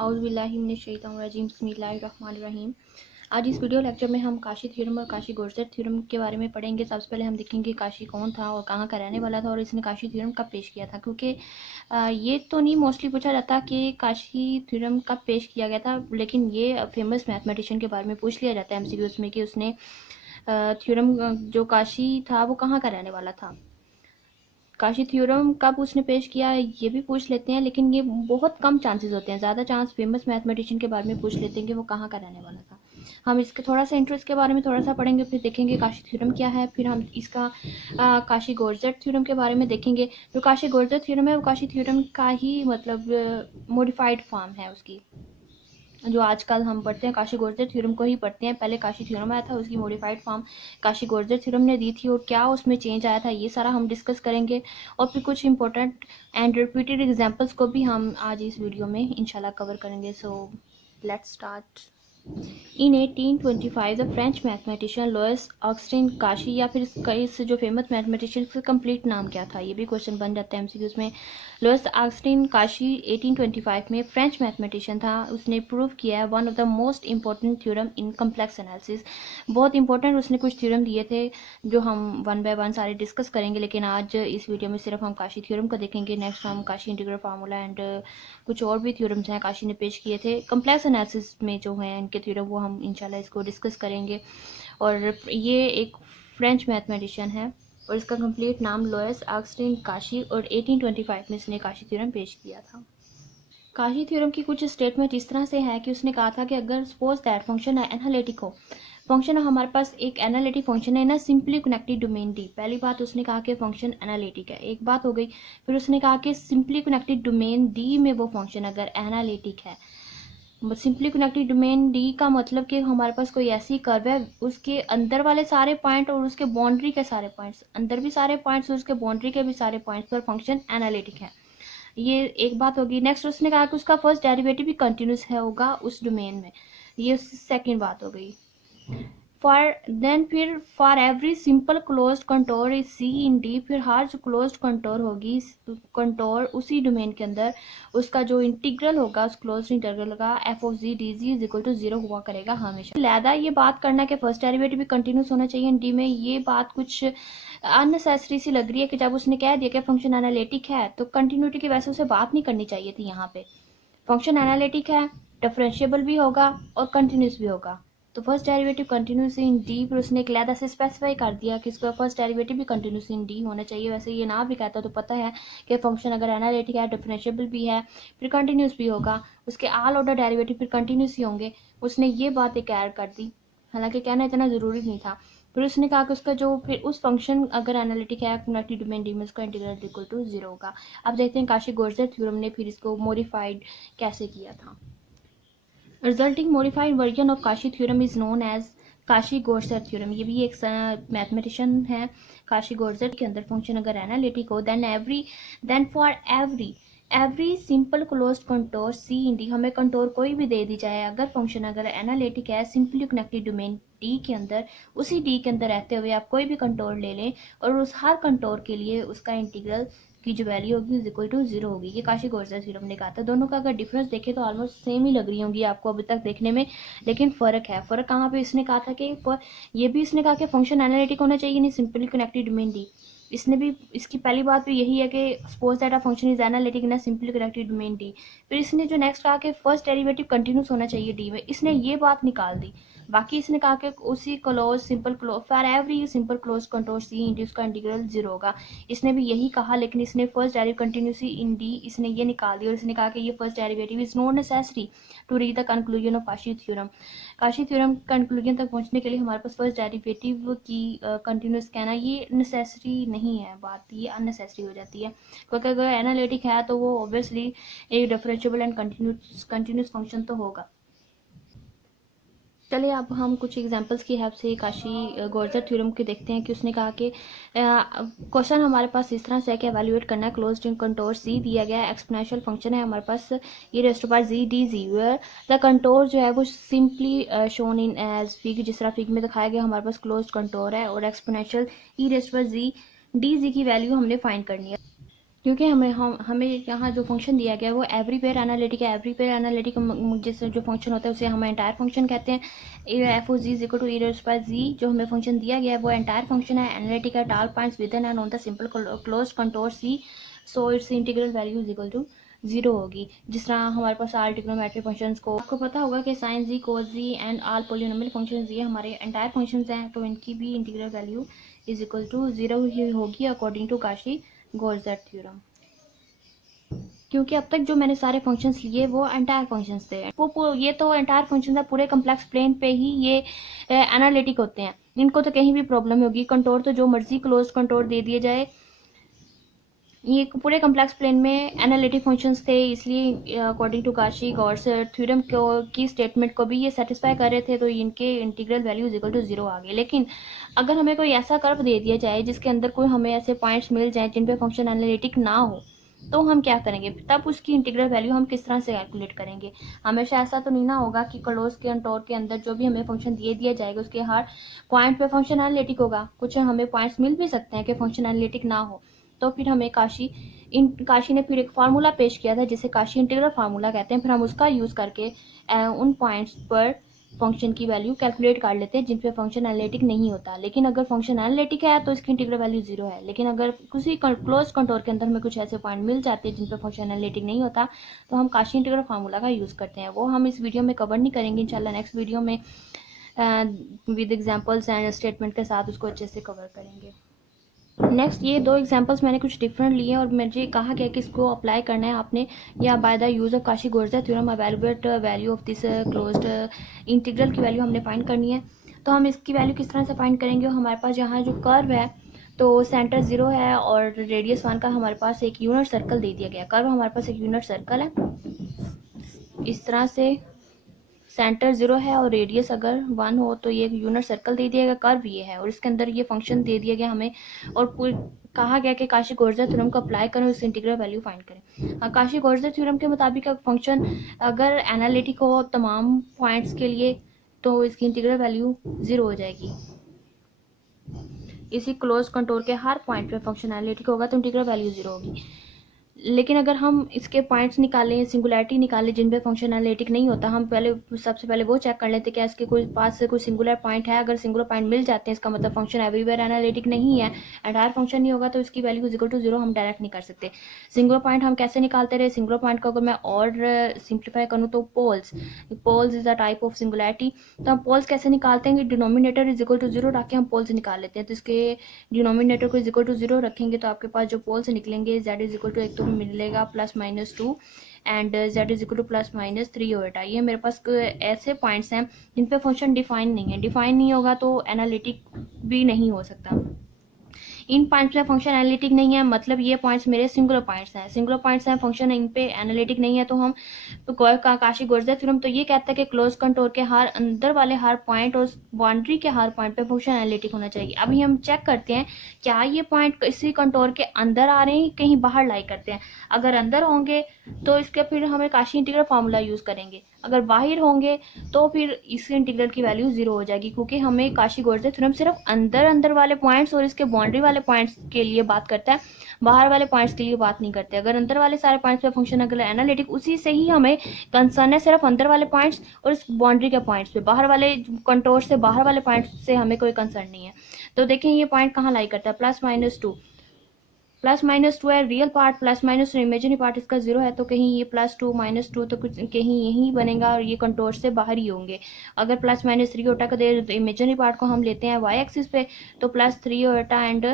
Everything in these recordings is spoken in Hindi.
औज़ुबिल्लाहिमिनश्शैतानिर्रजीम बिस्मिल्लाहिर्रहमानिर्रहीम। आज इस वीडियो लेक्चर में हम काशी थ्योरम और काशी गोरजेट थ्योरम के बारे में पढ़ेंगे। सबसे पहले हम देखेंगे काशी कौन था और कहाँ का रहने वाला था और इसने काशी थ्योरम कब पेश किया था, क्योंकि ये तो नहीं मोस्टली पूछा जाता कि काशी थ्योरम कब पेश किया गया था, लेकिन ये फेमस मैथमेटिशियन के बारे में पूछ लिया जाता है एमसीक्यूज़ में कि उसने थ्योरम जो काशी था वो कहाँ का रहने वाला था। काशी थ्योरम कब उसने पेश किया ये भी पूछ लेते हैं, लेकिन ये बहुत कम चांसेस होते हैं। ज़्यादा चांस फेमस मैथमेटिशियन के बारे में पूछ लेते हैं कि वो कहाँ का रहने वाला था। हम इसके थोड़ा सा इंट्रो इसके बारे में थोड़ा सा पढ़ेंगे, फिर देखेंगे काशी थ्योरम क्या है, फिर हम इसका काशी गोरजेट थ्योरम के बारे में देखेंगे। जो काशी गोरजेट थ्योरम है वो काशी थ्योरम का ही मतलब मॉडिफाइड फॉर्म है उसकी। जो आजकल हम पढ़ते हैं काशी गोरजेट थ्योरम को ही पढ़ते हैं। पहले काशी थ्योरम आया था, उसकी modified form Kashi Goursat theorem ने दी थी और क्या उसमें चेंज आया था ये सारा हम डिस्कस करेंगे। और फिर कुछ इंपॉर्टेंट एंड रिपीटेड एग्जांपल्स को भी हम आज इस वीडियो में इंशाल्लाह कवर करेंगे। So let's start. In 1825 the French mathematician Louis Augustin Cauchy, या फिर इस जो फेमस मैथमेटिशियन का कंप्लीट नाम क्या था ये भी क्वेश्चन बन जाता है एमसीक्यूज में। लुइस ऑगस्टिन काशी 1825 में फ्रेंच मैथमेटिशियन था। उसने प्रूव किया है one of the most important theorem in complex analysis. बहुत इंपॉर्टेंट उसने कुछ थ्योरम दिए थे जो हम वन बाय वन सारे डिस्कस करेंगे, लेकिन आज इस वीडियो में सिर्फ हम काशी थ्योरम को देखेंगे। नेक्स्ट हम काशी इंटीग्रल फार्मूला एंड कुछ और भी थ्योरम्स हैं काशी ने पेश किए थे कम्प्लेक्स एनालिसिस में जो हैं इनके थ्योरम, वो हम इंशाल्लाह इसको डिस्कस करेंगे। और ये एक फ्रेंच मैथमेटिशियन है और इसका कंप्लीट नाम लुइस ऑगस्टिन काशी, और 1825 में इसने काशी थ्योरम पेश किया था। काशी थ्योरम की कुछ स्टेटमेंट इस तरह से है कि उसने कहा था कि अगर सपोज दैट फंक्शन है एनालिटिक हो, फंक्शन हमारे पास एक एनालिटिक फंक्शन है ना सिंपली कनेक्टेड डोमेन डी। पहली बात उसने कहा कि फंक्शन एनालिटिक है, एक बात हो गई। फिर उसने कहा कि सिंपली कनेक्टेड डोमेन डी में वो फंक्शन अगर एनालिटिक है, सिंपली कनेक्टेड डोमेन डी का मतलब कि हमारे पास कोई ऐसी कर्व है उसके अंदर वाले सारे पॉइंट और उसके बाउंड्री के सारे पॉइंट्स, अंदर भी सारे पॉइंट्स और उसके बाउंड्री के भी सारे पॉइंट्स पर फंक्शन एनालिटिक है। ये एक बात होगी। नेक्स्ट उसने कहा कि उसका फर्स्ट डेरिवेटिव भी कंटिन्यूस है होगा उस डोमेन में, ये सेकंड बात हो गई। फिर for every simple closed contour is C in D, फिर हर जो क्लोज्ड कंटोर होगी कंटोर उसी डोमेन के अंदर उसका जो इंटीग्रल होगा उस क्लोज्ड इंटीग्रल का F of z D z is equal to 0 हुआ करेगा हमेशा। लहदा ये बात करना कि फर्स्ट डेरिवेटिव भी कंटिन्यूस होना चाहिए डी में, ये बात कुछ अननेसेसरी सी लग रही है कि जब उसने कह दिया कि फंक्शन एनालिटिक है तो कंटिन्यूटी की वजह से उसे बात नहीं करनी चाहिए थी। यहाँ पे फंक्शन एनालिटिक है, डिफरेंशिएबल भी होगा और कंटिन्यूस भी होगा, तो first derivative continuous in D. फिर उसने एक लहदा से स्पेसिफाई कर दिया कि इसका फर्स्ट डेरिवेटिव भी कंटिन्यूस इन डी होना चाहिए। वैसे ये ना भी कहता तो पता है कि फंक्शन अगर एनालिटिक है, डिफरेंशिएबल भी है, फिर कंटिन्यूस भी होगा, उसके ऑल ऑर्डर डेरिवेटिव फिर कंटिन्यूस ही होंगे। उसने ये बात एक ऐड कर दी, हालांकि कहना इतना ज़रूरी नहीं था। फिर उसने कहा कि उसका जो फिर उस फंक्शन अगर एनालिटिक है कनेक्टेड डोमेन डी में उसका इंटीग्रल इक्वल टू 0 होगा। अब देखते हैं काशी गोरजेट थ्योरम ने फिर इसको मॉडिफाइड कैसे किया था। Resulting modified version of Kashi theorem is known as Cauchy Goursat theorem. ये भी एक मैथमेटिशियन है। काशी गोरजेट के अंदर फंक्शन अगर एनालिटिक हो then for every simple closed contour C in D, हमें कंटोर कोई भी दे दी जाए, अगर फंक्शन अगर एनालिटिक है सिंपली कनेक्टेड डोमेन डी के अंदर, उसी डी के अंदर रहते हुए आप कोई भी कंटोर ले लें और उस हर कंटोर के लिए उसका इंटीग्रल की जो वैल्यू होगी इज इक्वल टू 0 होगी। ये काशी गोरजेट थ्योरम ने कहा था। दोनों का अगर डिफरेंस देखें तो ऑलमोस्ट सेम ही लग रही होंगी आपको अभी तक देखने में, लेकिन फ़र्क है। फ़र्क कहाँ पे इसने कहा था कि ये भी इसने कहा कि फंक्शन एनालिटिक होना चाहिए, नहीं सिंपली कनेक्टेड डोमेन डी। इसने भी इसकी पहली बात भी यही है कि suppose that a function is analytic ना सिंपली कनेक्टेड डोमेन डी। फिर इसने जो नेक्स्ट कहा कि फर्स्ट डेरिवेटिव कंटिन्यूस होना चाहिए डी में, इसने ये बात निकाल दी। बाकी इसने कहा कि उसी close simple close for every simple close contour C in d उसका इंटीग्रल 0 होगा। इसने भी यही कहा, लेकिन इसने first derivative continuous in d इसने ये निकाल दिया और इसने कहा कि ये first derivative is not necessary to reach the conclusion of Cauchy theorem. Cauchy theorem conclusion तक पहुंचने के लिए हमारे पास फर्स्ट डेरिवेटिव की कंटिन्यूस कहना ये नेसेसरी नहीं है, बात ये अननेसेसरी हो जाती है, क्योंकि अगर एनालिटिक है तो वो ऑब्वियसली एक डिफरेंशिएबल एंड कंटिन्यूस फंक्शन तो होगा। चलिए अब हम कुछ एग्जांपल्स की हेल्प से काशी गोरजेट थ्योरम के देखते हैं कि उसने कहा कि क्वेश्चन हमारे पास इस तरह से है कि एवेल्युएट करना है क्लोज्ड इन कंटोर सी दिया गया है, एक्सपोनेंशियल फंक्शन है हमारे पास e raise to power G D z, where the contour जो है वो simply shown in as fig, जिस तरह फिग में दिखाया गया हमारे पास क्लोज्ड कंटोर है और exponential e raise to power G D g की वैल्यू हमने फाइंड करनी है। क्योंकि हमें यहाँ जो फंक्शन दिया गया है वो एवरीवेयर एनालिटिक है। एवरीवेयर एनालिटिक जिस जो फंक्शन होता है उसे हम एंटायर फंक्शन कहते हैं। F o z is equal to e raised by z, जो हमें फंक्शन दिया गया है वो एंटायर फंक्शन है। Analytic at all points within and on the simple closed contour C, so its integral value is equal to 0 होगी। जिस तरह हमारे पास आल ट्रिग्नोमेट्रिक फंक्शंस को आपको पता होगा कि sine z, cos z and all polynomial functions ये हमारे एंटायर फंक्शंस हैं, तो इनकी भी integral value is equal to 0 ही होगी अकॉर्डिंग टू काशी-गोरजेट थ्योरम। क्योंकि अब तक जो मैंने सारे फंक्शंस लिए वो एंटायर फंक्शंस थे, वो ये तो एंटायर फंक्शंस है, पूरे कम्प्लेक्स प्लेन पे ही ये एनालिटिक होते हैं, इनको तो कहीं भी प्रॉब्लम होगी। कंटोर तो जो मर्जी क्लोज कंटोर दे दिए जाए, ये पूरे कम्प्लेक्स प्लेन में एनालिटिक फंक्शंस थे, इसलिए अकॉर्डिंग टू काशी-गोरजेट थ्योरम की स्टेटमेंट को भी ये सेटिस्फाई कर रहे थे, तो इनके integral value is equal to 0 आ गए। लेकिन अगर हमें कोई ऐसा कर्व दे दिया जाए जिसके अंदर कोई हमें ऐसे पॉइंट्स मिल जाए जिन पे फंक्शन एनालिटिक ना हो, तो हम क्या करेंगे, तब उसकी इंटीग्रल वैल्यू हम किस तरह से कैलकुलेट करेंगे। हमेशा ऐसा तो नहीं ना होगा कि क्लोज के कंटोर के अंदर जो भी हमें फंक्शन दिया जाएगा उसके हर पॉइंट पे फंक्शन एनालिटिक होगा। कुछ हमें पॉइंट्स मिल भी सकते हैं कि फंक्शन एनालिटिक ना हो, तो फिर हमें काशी ने फिर एक फार्मूला पेश किया था जिसे काशी इंटीग्रल फार्मूला कहते हैं। फिर हम उसका यूज़ करके उन पॉइंट्स पर फंक्शन की वैल्यू कैलकुलेट कर लेते हैं जिन पे फंक्शन एनालिटिक नहीं होता। लेकिन अगर फंक्शन एनालिटिक है तो इसकी इंटीग्रल वैल्यू 0 है। लेकिन अगर किसी क्लोज कंटोर के अंदर हमें कुछ ऐसे पॉइंट मिल जाते हैं जिन पे फंक्शन एनालिटिक नहीं होता, तो हम काशी इंटीग्रल फार्मूला का यूज़ करते हैं। वो हम इस वीडियो में कवर नहीं करेंगे, इंशाल्लाह नेक्स्ट वीडियो में विद एग्जांपल्स एंड स्टेटमेंट के साथ उसको अच्छे से कवर करेंगे। नेक्स्ट, ये दो एग्जांपल्स मैंने कुछ डिफरेंट लिए और मुझे कहा गया कि इसको अप्लाई करना है आपने, या by the use of Cauchy Goursat theorem evaluate value of this closed integral की वैल्यू हमने फाइंड करनी है। तो हम इसकी वैल्यू किस तरह से फाइंड करेंगे, हमारे पास यहाँ जो कर्व है तो सेंटर 0 है और रेडियस 1 का हमारे पास एक यूनिट सर्कल दे दिया गया। कर्व हमारे पास एक यूनिट सर्कल है, इस तरह से सेंटर 0 है और रेडियस अगर 1 हो तो ये यूनिट सर्कल दे दिया गया, कर्व ये है और इसके अंदर ये फंक्शन दे दिया गया हमें, और कहा गया कि काशी-गोरजेट थ्योरम को अप्लाई करें, उस इंटीग्रल वैल्यू फाइंड करें। काशी-गोरजेट थ्योरम के मुताबिक फंक्शन अगर एनालिटिक हो तमाम पॉइंट्स के लिए तो इसकी इंटीग्रल वैल्यू 0 हो जाएगी। इसी क्लोज कंटोर के हर पॉइंट पे फंक्शन एनालिटिक होगा तो इंटीग्रल वैल्यू 0 होगी। लेकिन अगर हम इसके पॉइंट्स निकालें, सिंगुलैरिटी निकालें जिन पे फंक्शन एनालिटिक नहीं होता, हम सबसे पहले वो चेक कर लेते क्या इसके कोई पास से कोई सिंगुलर पॉइंट है। अगर सिंगुलर पॉइंट मिल जाते हैं इसका मतलब फंक्शन एवरीवेयर एनालिटिक नहीं है, एंटायर फंक्शन नहीं होगा, तो इसकी वैल्यू इज इक्वल टू 0 हम डायरेक्ट नहीं कर सकते। सिंगुलर पॉइंट हम कैसे निकालते रहे, सिंगुलर पॉइंट को अगर मैं और सिंप्लीफाई करूँ तो poles is a type of singularity. तो हम पोल्स कैसे निकालते हैं, डिनोमिनेटर इज इक्वल टू 0 रख के हम पोल्स निकाल लेते हैं। तो इसके डिनोमिनेटर को इज इक्वल टू 0 रखेंगे तो आपके पास जो पोल्स निकलेंगे z इज इक्वल टू एक तो मिलेगा +-2 and z is equal to +-3 होगा। ये मेरे पास ऐसे पॉइंट्स हैं जिन पे फंक्शन डिफाइन नहीं है, डिफाइन नहीं होगा तो एनालिटिक भी नहीं हो सकता। इन पॉइंट्स पे फंक्शन एनालिटिक नहीं है, मतलब ये पॉइंट्स मेरे सिंगुलर पॉइंट्स हैं, सिंगुलर पॉइंट्स हैं, फंक्शन इन पे एनालिटिक नहीं है, तो हम काशी-गोरजेट थ्योरम तो ये कहता है कि क्लोज कंटोर के हर अंदर वाले हर पॉइंट और बाउंड्री के हर पॉइंट पे फंक्शन एनालिटिक होना चाहिए। अभी हम चेक करते हैं क्या ये पॉइंट इसी कंटोर के अंदर आ रहे हैं, कहीं बाहर लाई करते हैं। अगर अंदर होंगे तो इसके फिर हमें काशी इंटीग्रल फार्मूला यूज़ करेंगे, अगर बाहर होंगे तो फिर इसके इंटीग्रल की वैल्यू 0 हो जाएगी, क्योंकि हमें काशी-गोरजेट थ्योरम सिर्फ अंदर वाले पॉइंट्स और इसके बाउंड्री वाले पॉइंट्स के लिए बात करता है, बाहर वाले पॉइंट्स के लिए बात नहीं करते। अगर अंदर वाले सारे पॉइंट्स पे फंक्शन अगर एनालिटिक, उसी से ही हमें कंसर्न है, सिर्फ अंदर वाले पॉइंट्स और इस बाउंड्री के पॉइंट्स पे, बाहर वाले कंटोर से बाहर वाले पॉइंट्स से हमें कोई कंसर्न नहीं है। तो देखें ये पॉइंट कहाँ लाई करता है, +-2 है रियल पार्ट, +- इमेजिनरी पार्ट इसका 0 है, तो कहीं ये +2 -2 तो कुछ कहीं यहीं बनेगा और ये कंटोर से बाहर ही होंगे। अगर +-3 होता तो इमेजिनरी पार्ट को हम लेते हैं y एक्सिस पे, तो +3 होता एंड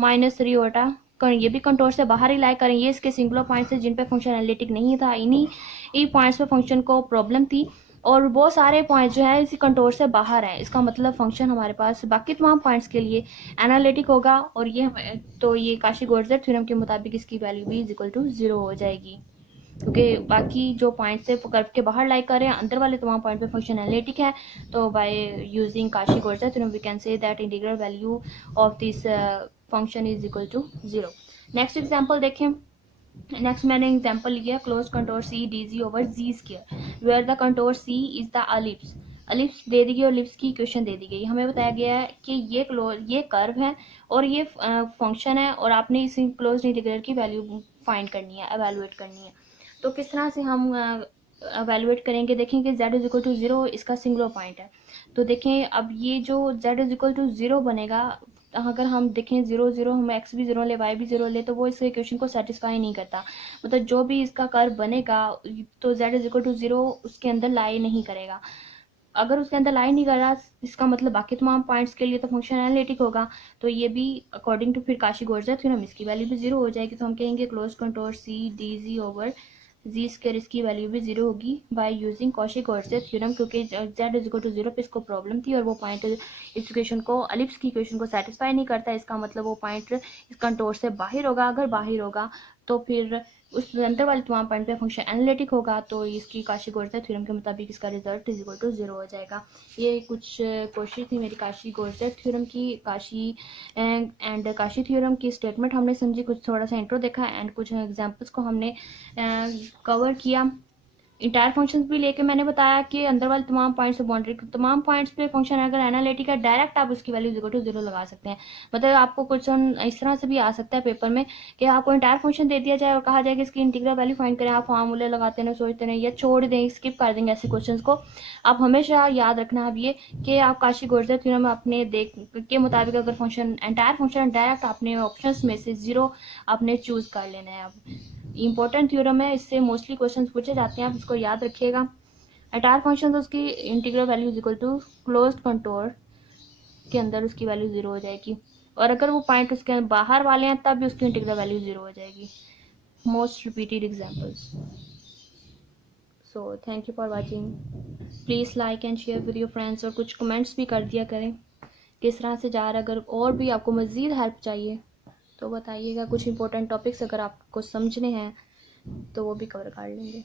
-3 होता, ये भी कंटोर से बाहर ही लाई करें। ये इसके सिंगुलर पॉइंट्स है जिन पे फंक्शन एनालिटिक नहीं था, इन्हीं पॉइंट्स पे फंक्शन को प्रॉब्लम थी, और वो सारे पॉइंट्स जो है इसी कंटोर से बाहर है। इसका मतलब फंक्शन हमारे पास बाकी तमाम पॉइंट्स के लिए एनालिटिक होगा, और ये काशी-गोरजेट थ्योरम के मुताबिक इसकी वैल्यू भी इज इक्वल टू 0 हो जाएगी, क्योंकि बाकी जो पॉइंट्स है कर्व के बाहर लाई कर रहे हैं, अंदर वाले तमाम पॉइंट पे फंक्शन एनालिटिक है। तो by using Cauchy Goursat theorem we can say that integral value of this function is equal to 0। Next example देखें। नेक्स्ट मैंने एग्जांपल लिया close contour C dz over z square, where the contour C is the ellipse दे दी गई और एलिप्स की इक्वेशन दे दी गई। हमें बताया गया है कि ये कर्व है और ये फंक्शन है, और आपने इस क्लोज इंटीग्रल की वैल्यू फाइंड करनी है, एवेलुएट करनी है। तो किस तरह से हम एवेलुएट करेंगे, देखेंगे z इज इक्वल टू 0 इसका सिंगुलर पॉइंट है। तो देखें अब ये जो z इज इक्वल टू 0 बनेगा, अगर हम देखें 0 0, हम x भी 0 ले y भी 0 ले, तो वो इस इक्वेशन को सेटिस्फाई नहीं करता। मतलब जो भी इसका कर्व बनेगा तो z इज इक्वल टू 0 उसके अंदर लाई नहीं करेगा। अगर उसके अंदर लाई नहीं कर रहा, इसका मतलब बाकी तमाम पॉइंट्स के लिए तो फंक्शन एनालिटिक होगा। तो ये भी अकॉर्डिंग टू फिर काशी-गोर्जेट थ्योरम इसकी वैल्यू भी 0 हो जाएगी। तो हम कहेंगे close contour C d z over z square इसकी वैल्यू भी 0 होगी बाय यूजिंग काशी-गोर्जेट थ्योरम, क्योंकि z इज इक्वल टू 0 पे इसको प्रॉब्लम थी और वो पॉइंट इस इक्वेशन को, एलिप्स की इक्वेशन को सेटिस्फाई नहीं करता। इसका मतलब वो पॉइंट इस कंटोर से बाहर होगा। अगर बाहर होगा तो फिर उस अंदर वाले तमाम पॉइंट पे फंक्शन एनालिटिक होगा। तो इसकी काशी-गोर्जेट थ्योरम के मुताबिक इसका रिजल्ट इज इक्वल टू 0 हो जाएगा। ये कुछ कोशिश थी मेरी काशी-गोर्जेट थ्योरम की, काशी एंड काशी थ्योरम की स्टेटमेंट हमने समझी, कुछ थोड़ा सा इंट्रो देखा एंड कुछ एग्जांपल्स को हमने कवर किया। इंटायर फंक्शंस भी लेके मैंने बताया कि अंदर वाले तमाम पॉइंट्स बाउंड्री तमाम पॉइंट्स पे फंक्शन अगर एनालिटिक है, डायरेक्ट आप उसकी वैल्यू 0 टू 0 लगा सकते हैं। मतलब आपको क्वेश्चन इस तरह से भी आ सकता है पेपर में कि आपको इंटायर फंक्शन दे दिया जाए और कहा जाए कि इसकी इंटीग्रल वैल्यू फाइंड करें, आप फार्मूले लगाते हैं, सोचते हैं या छोड़ दें, स्किप कर देंगे ऐसे क्वेश्चन को। आप हमेशा याद रखना अब ये कि आप काशी-गोर्जेट थ्योरम में अपने देख के मुताबिक अगर फंक्शन एंटायर फंक्शन डायरेक्ट अपने ऑप्शंस में से 0 आपने चूज कर लेना है। अब इंपॉर्टेंट थ्योरम है, इससे मोस्टली क्वेश्चंस पूछे जाते हैं, आप इसको याद रखिएगा। एंटायर फंक्शन तो उसकी integral value is equal to closed contour के अंदर उसकी वैल्यू 0 हो जाएगी, और अगर वो पॉइंट उसके बाहर वाले हैं तब भी उसकी इंटीग्रल वैल्यू 0 हो जाएगी। Most repeated examples. So thank you for watching. Please like and share with your friends, और कुछ कमेंट्स भी कर दिया करें किस तरह से जा रहा है। अगर और भी आपको मज़ीद हेल्प चाहिए तो बताइएगा। कुछ इंपॉर्टेंट टॉपिक्स अगर आपको समझने हैं तो वो भी कवर कर लेंगे।